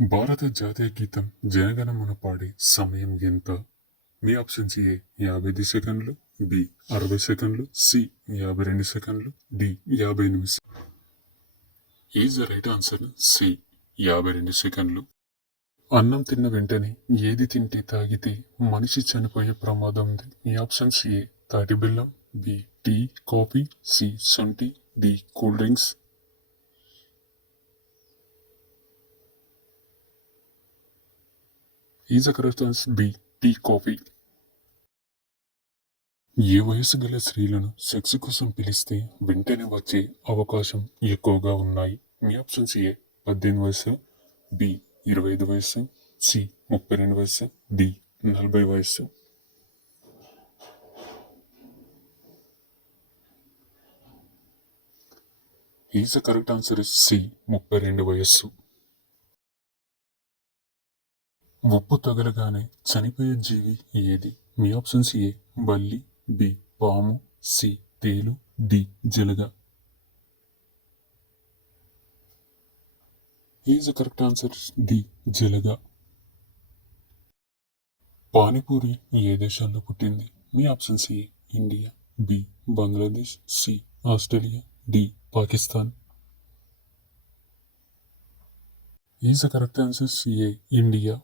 భారత జాతీయ గీతం జనగణమన పాడే సమయం ఎంత? మీ ఆప్షన్స్ ఏ 55 సెకండ్లు, బి 60 సెకండ్లు, సి 52 సెకండ్లు, డి 58 సెకండ్లు. Is the right answer C 52 సెకండ్లు. అన్నం తిన్న వెంటనే ఏది తింటే తాగితే మనిషి చనిపోయే ప్రమాదం ఉంది? మీ ఆప్షన్స్ ఏ తాటి బెల్లం, బి టీ కాఫీ, సి శొంఠి, D cool drinks. Is the correct answer B tea coffee. ఏ వయసు గల స్త్రీలను సెక్స్ కోసం పిలిస్తే వెంటనే వచ్చే అవకాశం ఎక్కువగా ఉన్నాయి? మీ ఆప్షన్స్ ఏ 18 వయసు, బి 25 వయసు, సి 32 వయసు, డి 40 వయసు. Is the correct answer C 32 వయస్సు. ఉప్పు తగలగానే చనిపోయే జీవి ఏది? మీ ఆప్షన్స్ ఏ బల్లి, బి పాము, సి తేలు, డి జలగ. Is the correct answer D జలగ. పానీపూరి ఏ దేశంలో పుట్టింది? మీ options A India, B Bangladesh, C Australia, D Pakistan. Is the correct answer A India.